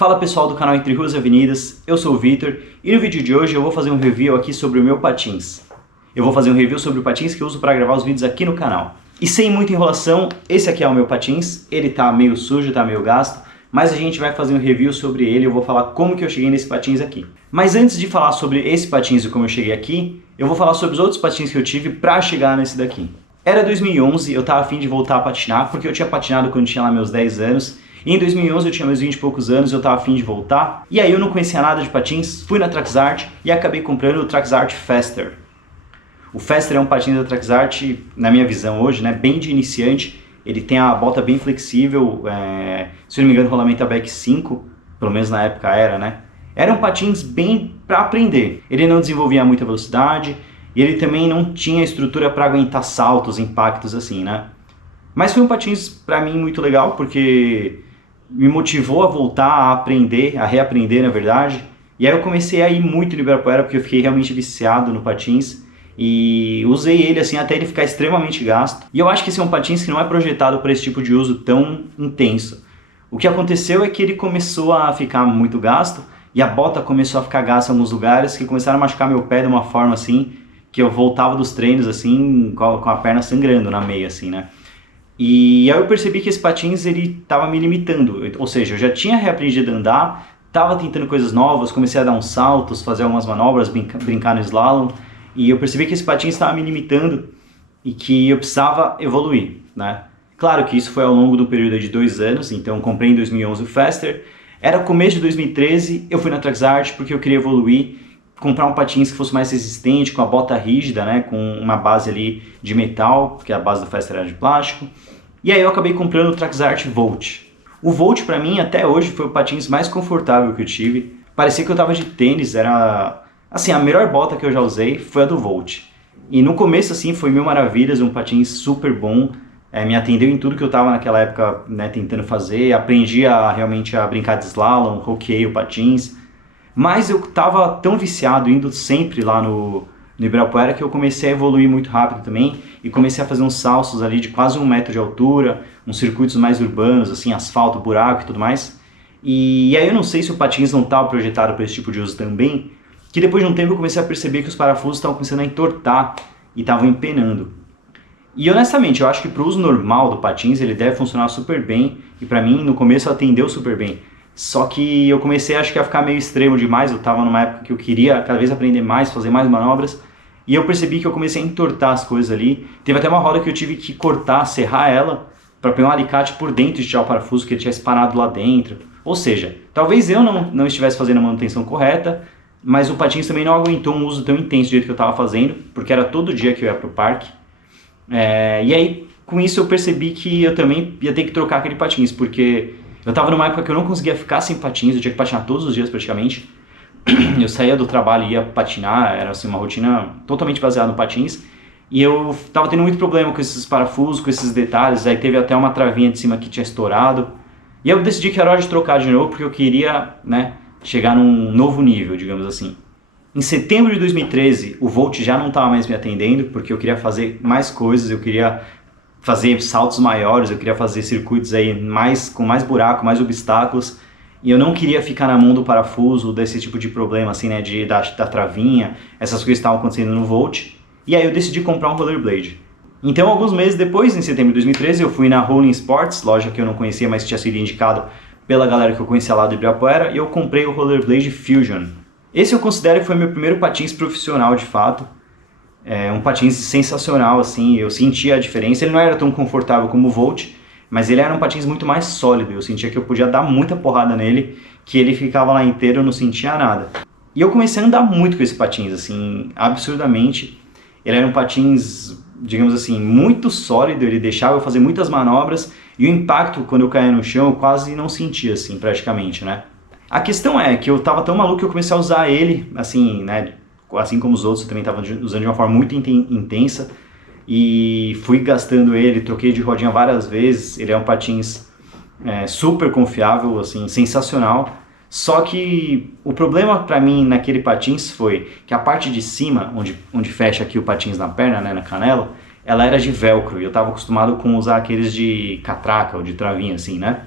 Fala pessoal do canal Entre Ruas e Avenidas, eu sou o Vitor e no vídeo de hoje eu vou fazer um review aqui sobre o meu patins. Eu vou fazer um review sobre o patins que eu uso para gravar os vídeos aqui no canal. E sem muita enrolação, esse aqui é o meu patins, ele tá meio sujo, tá meio gasto, mas a gente vai fazer um review sobre ele, eu vou falar como que eu cheguei nesse patins aqui. Mas antes de falar sobre esse patins e como eu cheguei aqui, eu vou falar sobre os outros patins que eu tive para chegar nesse daqui. Era 2011, eu tava a fim de voltar a patinar, porque eu tinha patinado quando tinha lá meus 10 anos, e em 2011 eu tinha meus 20 e poucos anos, eu tava a fim de voltar, e aí eu não conhecia nada de patins, fui na Traxart e acabei comprando o Traxart Faster. O Faster é um patins da Traxart, na minha visão hoje, né, bem de iniciante, ele tem a bota bem flexível, se eu não me engano o rolamento é back 5, pelo menos na época era, né. Era um patins bem para aprender, ele não desenvolvia muita velocidade, e ele também não tinha estrutura para aguentar saltos, impactos assim, né. Mas foi um patins para mim muito legal, porque me motivou a voltar a aprender, a reaprender na verdade. E aí eu comecei a ir muito no Ibirapuera, porque eu fiquei realmente viciado no patins. E usei ele assim até ele ficar extremamente gasto. E eu acho que esse é um patins que não é projetado para esse tipo de uso tão intenso. O que aconteceu é que ele começou a ficar muito gasto, e a bota começou a ficar gasta em alguns lugares, que começaram a machucar meu pé de uma forma assim, que eu voltava dos treinos assim, com a perna sangrando na meia assim, né. E aí eu percebi que esse patins ele estava me limitando, ou seja, eu já tinha reaprendido a andar, estava tentando coisas novas, comecei a dar uns saltos, fazer algumas manobras, brincar no slalom, e eu percebi que esse patins estava me limitando e que eu precisava evoluir, né? Claro que isso foi ao longo do período de 2 anos, então eu comprei em 2011 o Faster, era começo de 2013, eu fui na Traxart porque eu queria evoluir, comprar um patins que fosse mais resistente, com a bota rígida, né, com uma base ali de metal, porque a base do Faster era de plástico. E aí eu acabei comprando o Traxart Volt. O Volt para mim até hoje foi o patins mais confortável que eu tive. Parecia que eu tava de tênis, era assim, a melhor bota que eu já usei foi a do Volt. E no começo assim foi mil maravilhas, um patins super bom, me atendeu em tudo que eu tava naquela época, né, tentando fazer, aprendi realmente a brincar de slalom, roquei o patins. Mas eu estava tão viciado, indo sempre lá no Ibirapuera, que eu comecei a evoluir muito rápido também e comecei a fazer uns saltos ali de quase 1 metro de altura, uns circuitos mais urbanos, assim, asfalto, buraco e tudo mais. E aí eu não sei se o patins não estava projetado para esse tipo de uso também, que depois de um tempo eu comecei a perceber que os parafusos estavam começando a entortar e estavam empenando. E honestamente, eu acho que para o uso normal do patins ele deve funcionar super bem, e para mim no começo atendeu super bem. Só que eu comecei acho que a ficar meio extremo demais, eu estava numa época que eu queria cada vez aprender mais, fazer mais manobras, e eu percebi que eu comecei a entortar as coisas ali. Teve até uma roda que eu tive que cortar, serrar ela, para pegar um alicate por dentro e tirar o parafuso que ele tinha esparado lá dentro. Ou seja, talvez eu não estivesse fazendo a manutenção correta, mas o patins também não aguentou um uso tão intenso do jeito que eu estava fazendo, porque era todo dia que eu ia para o parque. E aí, com isso eu percebi que eu também ia ter que trocar aquele patins, porque eu tava numa época que eu não conseguia ficar sem patins, eu tinha que patinar todos os dias praticamente. Eu saía do trabalho e ia patinar, era assim uma rotina totalmente baseada no patins. E eu tava tendo muito problema com esses parafusos, com esses detalhes, aí teve até uma travinha de cima que tinha estourado. E eu decidi que era hora de trocar de novo, porque eu queria, né, chegar num novo nível, digamos assim. Em setembro de 2013, o Volt já não estava mais me atendendo, porque eu queria fazer mais coisas, eu queria fazer saltos maiores, eu queria fazer circuitos aí com mais buraco, mais obstáculos, e eu não queria ficar na mão do parafuso, desse tipo de problema assim, né, da travinha, essas coisas estavam acontecendo no Volt, e aí eu decidi comprar um rollerblade. Então alguns meses depois, em setembro de 2013, eu fui na Rolling Sports, loja que eu não conhecia, mas tinha sido indicado pela galera que eu conhecia lá do Ibirapuera, e eu comprei o Rollerblade Fusion. Esse eu considero que foi meu primeiro patins profissional de fato. É um patins sensacional, assim, eu sentia a diferença. Ele não era tão confortável como o Volt, mas ele era um patins muito mais sólido. Eu sentia que eu podia dar muita porrada nele, que ele ficava lá inteiro, eu não sentia nada. E eu comecei a andar muito com esse patins, assim, absurdamente. Ele era um patins, digamos assim, muito sólido, ele deixava eu fazer muitas manobras, e o impacto quando eu caía no chão eu quase não sentia, assim, praticamente, né. A questão é que eu tava tão maluco que eu comecei a usar ele, assim, né, assim como os outros, eu também estava usando de uma forma muito intensa e fui gastando ele, troquei de rodinha várias vezes. Ele é um patins super confiável, assim, sensacional. Só que o problema para mim naquele patins foi que a parte de cima, onde fecha aqui o patins na perna, né, na canela, ela era de velcro e eu estava acostumado com usar aqueles de catraca ou de travinha assim, né?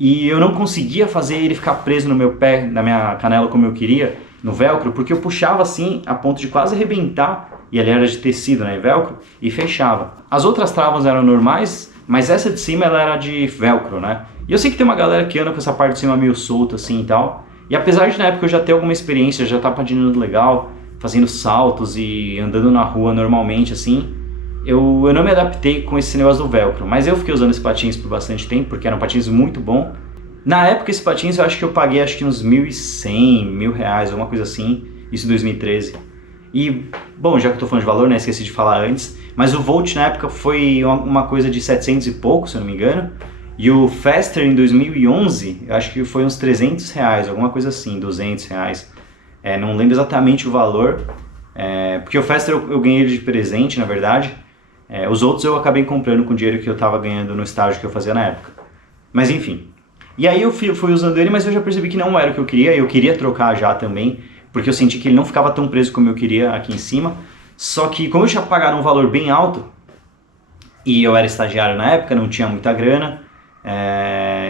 e eu não conseguia fazer ele ficar preso no meu pé, na minha canela como eu queria, no velcro, porque eu puxava assim a ponto de quase arrebentar, e ali era de tecido, né, velcro, e fechava. As outras travas eram normais, mas essa de cima ela era de velcro, né? E eu sei que tem uma galera que anda com essa parte de cima meio solta assim e tal, e apesar de na época eu já ter alguma experiência, já estar patinando legal, fazendo saltos e andando na rua normalmente assim, eu não me adaptei com esse negócio do velcro, mas eu fiquei usando esse patins por bastante tempo, porque era um patins muito bom. Na época esse patins eu acho que eu paguei acho que uns 1.100, R$ 1.000, alguma coisa assim, isso em 2013. E, bom, já que eu tô falando de valor, né, esqueci de falar antes, mas o Volt na época foi uma coisa de 700 e pouco, se eu não me engano, e o Faster em 2011, eu acho que foi uns R$ 300, alguma coisa assim, R$ 200. Não lembro exatamente o valor, porque o Faster eu ganhei ele de presente, na verdade. Os outros eu acabei comprando com o dinheiro que eu estava ganhando no estágio que eu fazia na época. Mas enfim. E aí eu fui usando ele, mas eu já percebi que não era o que eu queria. Eu queria trocar já também, porque eu senti que ele não ficava tão preso como eu queria aqui em cima. Só que como eu já pagaram um valor bem alto, e eu era estagiário na época, não tinha muita grana,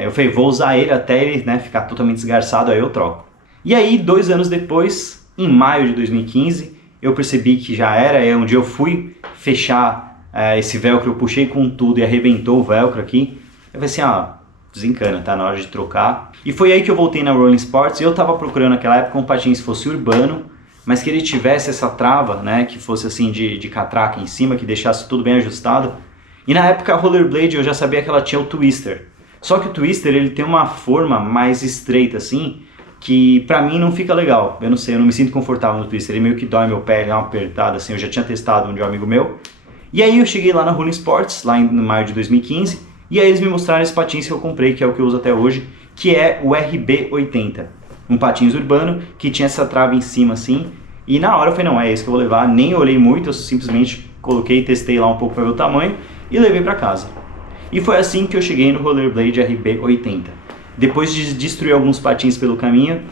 eu falei, vou usar ele até ele, né, ficar totalmente desgarçado, aí eu troco. E aí, 2 anos depois, em maio de 2015, eu percebi que já era, um dia eu fui fechar esse velcro, eu puxei com tudo e arrebentou o velcro aqui. Eu falei assim, desencana, tá na hora de trocar. E foi aí que eu voltei na Rolling Sports, e eu tava procurando naquela época um patins que fosse urbano, mas que ele tivesse essa trava, né, que fosse assim de catraca em cima, que deixasse tudo bem ajustado. E na época a Rollerblade eu já sabia que ela tinha o Twister. Só que o Twister ele tem uma forma mais estreita assim, que pra mim não fica legal. Eu não sei, eu não me sinto confortável no Twister, ele meio que dói meu pé, ele dá uma apertada assim, eu já tinha testado um de um amigo meu. E aí eu cheguei lá na Rolling Sports, lá em maio de 2015, e aí eles me mostraram esse patins que eu comprei, que é o que eu uso até hoje, que é o RB80. Um patins urbano que tinha essa trava em cima assim, e na hora eu falei, não, é esse que eu vou levar, nem olhei muito, eu simplesmente coloquei, testei lá um pouco para ver o tamanho e levei para casa. E foi assim que eu cheguei no Rollerblade RB80. Depois de destruir alguns patins pelo caminho,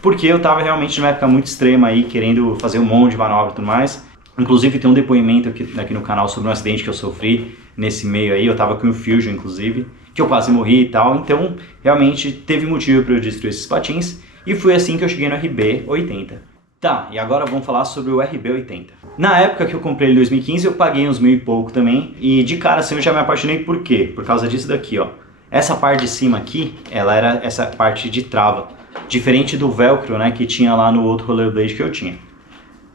porque eu tava realmente numa época muito extrema aí, querendo fazer um monte de manobra e tudo mais. Inclusive tem um depoimento aqui no canal sobre um acidente que eu sofri nesse meio aí, eu tava com o Fusion inclusive, que eu quase morri e tal, então realmente teve motivo para eu destruir esses patins, e foi assim que eu cheguei no RB80. Tá, e agora vamos falar sobre o RB80. Na época que eu comprei ele em 2015, eu paguei uns 1.000 e pouco também, e de cara assim eu já me apaixonei por quê? Por causa disso daqui, ó. Essa parte de cima aqui, ela era essa parte de trava, diferente do velcro, né, que tinha lá no outro rollerblade que eu tinha.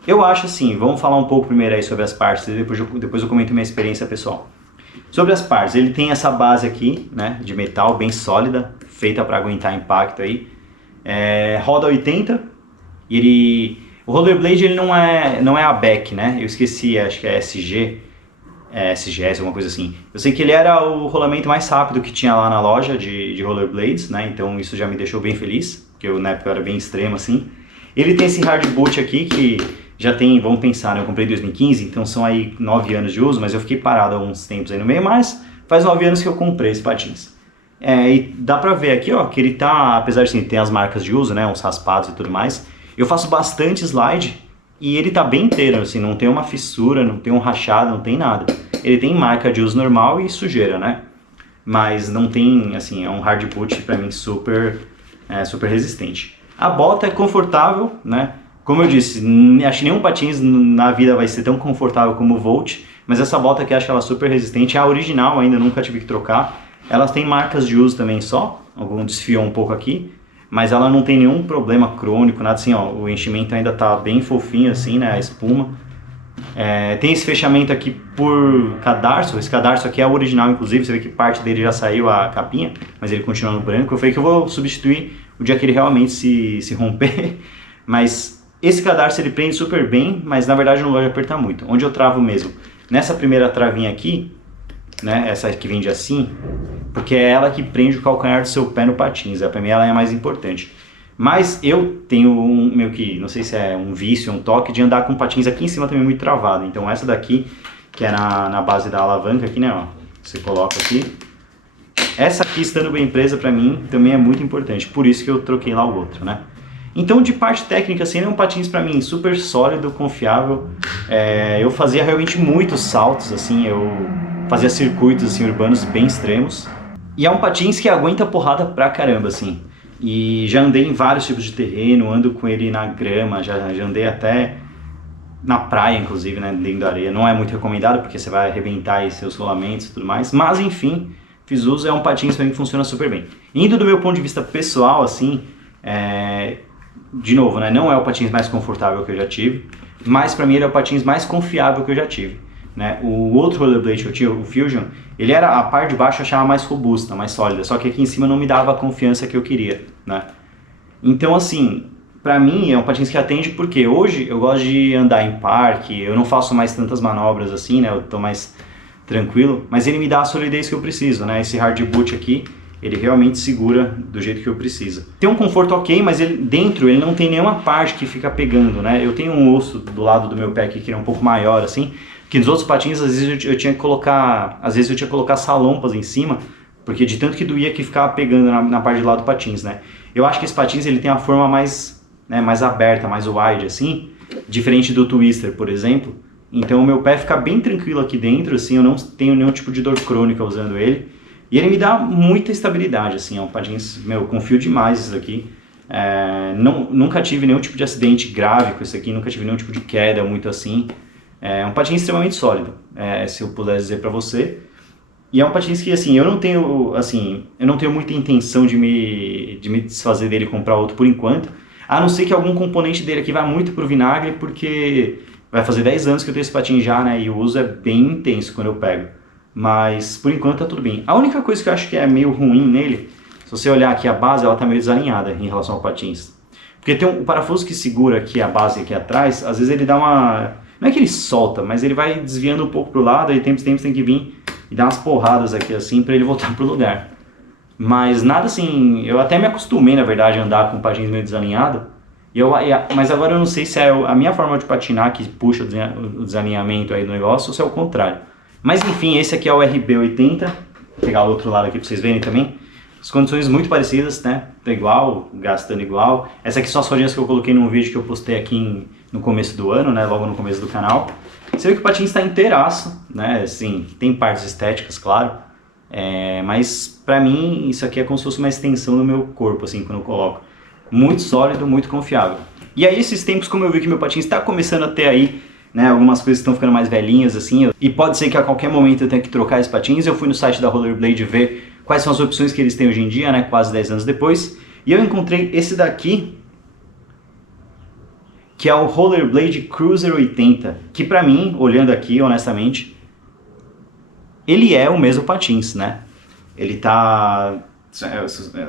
Eu acho assim, vamos falar um pouco primeiro aí sobre as partes, depois eu comento minha experiência pessoal. Sobre as partes, ele tem essa base aqui, né, de metal bem sólida, feita para aguentar impacto aí. Roda 80, o rollerblade ele não é a Beck, né, eu esqueci, acho que é SGS, alguma coisa assim. Eu sei que ele era o rolamento mais rápido que tinha lá na loja de rollerblades, né, então isso já me deixou bem feliz, porque na época eu era bem extremo assim. Ele tem esse hard boot aqui que já tem, vamos pensar, né, eu comprei em 2015, então são aí 9 anos de uso, mas eu fiquei parado há uns tempos aí no meio, mas faz 9 anos que eu comprei esse patins. E dá pra ver aqui, ó, que ele tá, apesar de assim, ter as marcas de uso, né, uns raspados e tudo mais, eu faço bastante slide e ele tá bem inteiro, assim, não tem uma fissura, não tem um rachado, não tem nada. Ele tem marca de uso normal e sujeira, né, mas não tem, assim, é um hard boot pra mim super resistente. A bota é confortável, né? Como eu disse, acho que nenhum patins na vida vai ser tão confortável como o Volt, mas essa bota aqui acho ela super resistente, é a original ainda, nunca tive que trocar. Elas têm marcas de uso também só, algum desfiou um pouco aqui, mas ela não tem nenhum problema crônico, nada assim, ó, o enchimento ainda tá bem fofinho assim, né, a espuma. Tem esse fechamento aqui por cadarço, esse cadarço aqui é o original inclusive, você vê que parte dele já saiu a capinha, mas ele continua no branco. Eu falei que eu vou substituir o dia que ele realmente se romper, mas esse cadarço ele prende super bem, mas na verdade eu não gosto de apertar muito. Onde eu travo mesmo? Nessa primeira travinha aqui, né, essa que vende assim, porque é ela que prende o calcanhar do seu pé no patins, pra mim ela é a mais importante. Mas eu tenho meio que, não sei se é um vício, um toque de andar com patins aqui em cima também muito travado. Então essa daqui, que é na base da alavanca aqui, né, ó, você coloca aqui. Essa aqui estando bem presa pra mim também é muito importante, por isso que eu troquei lá o outro, né. Então de parte técnica assim, é um patins pra mim super sólido, confiável. Eu fazia realmente muitos saltos, assim, eu fazia circuitos assim, urbanos bem extremos. E é um patins que aguenta porrada pra caramba, assim. E já andei em vários tipos de terreno, ando com ele na grama, já andei até na praia, inclusive, né, dentro da areia. Não é muito recomendado, porque você vai arrebentar aí seus rolamentos e tudo mais. Mas, enfim, fiz uso, é um patins pra mim que funciona super bem. Indo do meu ponto de vista pessoal, assim, de novo, né, não é o patins mais confortável que eu já tive, mas pra mim ele é o patins mais confiável que eu já tive. Né? O outro rollerblade que eu tinha, o Fusion, ele era a parte de baixo eu achava mais robusta, mais sólida, só que aqui em cima não me dava a confiança que eu queria, né? Então assim, pra mim é um patins que atende porque hoje eu gosto de andar em parque, eu não faço mais tantas manobras assim, né? Eu tô mais tranquilo, mas ele me dá a solidez que eu preciso, né? Esse hard boot aqui, ele realmente segura do jeito que eu preciso. Tem um conforto ok, mas dentro ele não tem nenhuma parte que fica pegando, né? Eu tenho um osso do lado do meu pé aqui que é um pouco maior assim, que nos outros patins às vezes eu tinha que colocar, salompas em cima, porque de tanto que doía que ficava pegando na parte de lá do patins, né? Eu acho que esse patins ele tem a forma mais, né, mais aberta, mais wide assim, diferente do Twister, por exemplo. Então o meu pé fica bem tranquilo aqui dentro, assim, eu não tenho nenhum tipo de dor crônica usando ele. E ele me dá muita estabilidade, assim, é um patins, eu confio demais isso aqui. Nunca tive nenhum tipo de acidente grave com isso aqui, nunca tive nenhum tipo de queda muito assim. É um patins extremamente sólido, se eu puder dizer pra você. E é um patins que, assim, eu não tenho muita intenção de me desfazer dele e comprar outro por enquanto. A não ser que algum componente dele aqui vá muito pro vinagre, porque vai fazer 10 anos que eu tenho esse patins já, né? E o uso é bem intenso quando eu pego. Mas, por enquanto, tá tudo bem. A única coisa que eu acho que é meio ruim nele, se você olhar aqui a base, ela tá meio desalinhada em relação ao patins. Porque tem um parafuso que segura aqui a base aqui atrás, às vezes ele dá uma... Não é que ele solta, mas ele vai desviando um pouco pro lado e tempos tem que vir e dar umas porradas aqui assim pra ele voltar pro lugar. Mas nada assim, eu até me acostumei na verdade a andar com o patins meio desalinhado. Mas agora eu não sei se é a minha forma de patinar que puxa o desalinhamento aí do negócio ou se é o contrário. Mas enfim, esse aqui é o RB80, vou pegar o outro lado aqui pra vocês verem também. As condições muito parecidas, né? Tá igual, gastando igual. Essa aqui são as rodinhas que eu coloquei num vídeo que eu postei aqui no começo do ano, né? Logo no começo do canal. Você vê que o patins está inteiraço, né? Assim, tem partes estéticas, claro. Mas pra mim isso aqui é como se fosse uma extensão do meu corpo, assim, quando eu coloco. Muito sólido, muito confiável. E aí esses tempos, como eu vi que meu patins está começando a ter aí, né, algumas coisas estão ficando mais velhinhas, assim, e pode ser que a qualquer momento eu tenha que trocar esses patins. Eu fui no site da Rollerblade ver quais são as opções que eles têm hoje em dia, né, quase 10 anos depois. E eu encontrei esse daqui, que é o Rollerblade Cruiser 80, que pra mim, olhando aqui, honestamente, ele é o mesmo patins, né? Ele tá...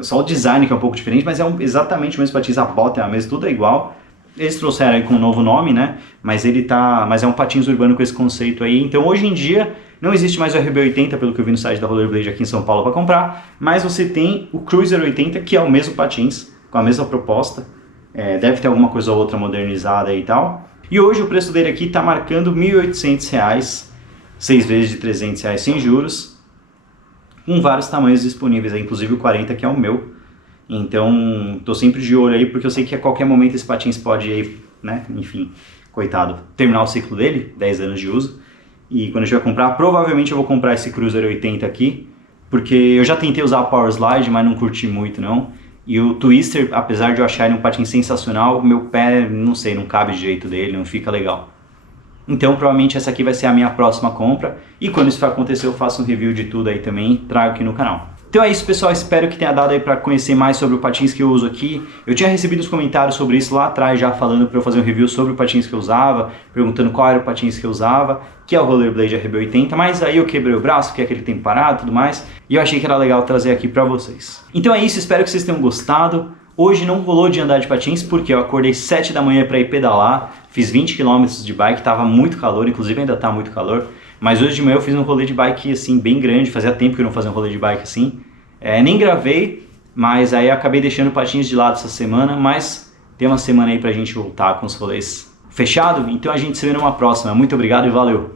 só o design que é um pouco diferente, mas é exatamente o mesmo patins, a bota é a mesma, tudo é igual. Eles trouxeram aí com um novo nome, né? Mas é um patins urbano com esse conceito aí. Então hoje em dia não existe mais o RB80, pelo que eu vi no site da Rollerblade aqui em São Paulo para comprar, mas você tem o Cruiser 80, que é o mesmo patins, com a mesma proposta. Deve ter alguma coisa ou outra modernizada aí e tal. E hoje o preço dele aqui tá marcando R$ 1.800, 6 vezes de R$ 300 sem juros, com vários tamanhos disponíveis, inclusive o 40, que é o meu. Então, tô sempre de olho aí, porque eu sei que a qualquer momento esse patins pode aí, né, enfim, coitado, terminar o ciclo dele, 10 anos de uso. E quando eu tiver comprar, provavelmente eu vou comprar esse Cruiser 80 aqui, porque eu já tentei usar o Power Slide, mas não curti muito não. E o Twister, apesar de eu achar ele um patins sensacional, meu pé, não sei, não cabe de jeito dele, não fica legal. Então provavelmente essa aqui vai ser a minha próxima compra, e quando isso for acontecer eu faço um review de tudo aí também e trago aqui no canal. Então é isso, pessoal, espero que tenha dado aí para conhecer mais sobre o patins que eu uso aqui. Eu tinha recebido os comentários sobre isso lá atrás, já falando para eu fazer um review sobre o patins que eu usava, perguntando qual era o patins que eu usava, que é o Rollerblade RB80, mas aí eu quebrei o braço, fiquei aquele tempo parado e tudo mais, e eu achei que era legal trazer aqui para vocês. Então é isso, espero que vocês tenham gostado. Hoje não rolou de andar de patins porque eu acordei 7 da manhã para ir pedalar, fiz 20 km de bike, tava muito calor, inclusive ainda tá muito calor, mas hoje de manhã eu fiz um rolê de bike assim bem grande, fazia tempo que eu não fazia um rolê de bike assim. Nem gravei, mas aí acabei deixando patins de lado essa semana, mas tem uma semana aí pra gente voltar com os rolês fechado, então a gente se vê numa próxima. Muito obrigado e valeu!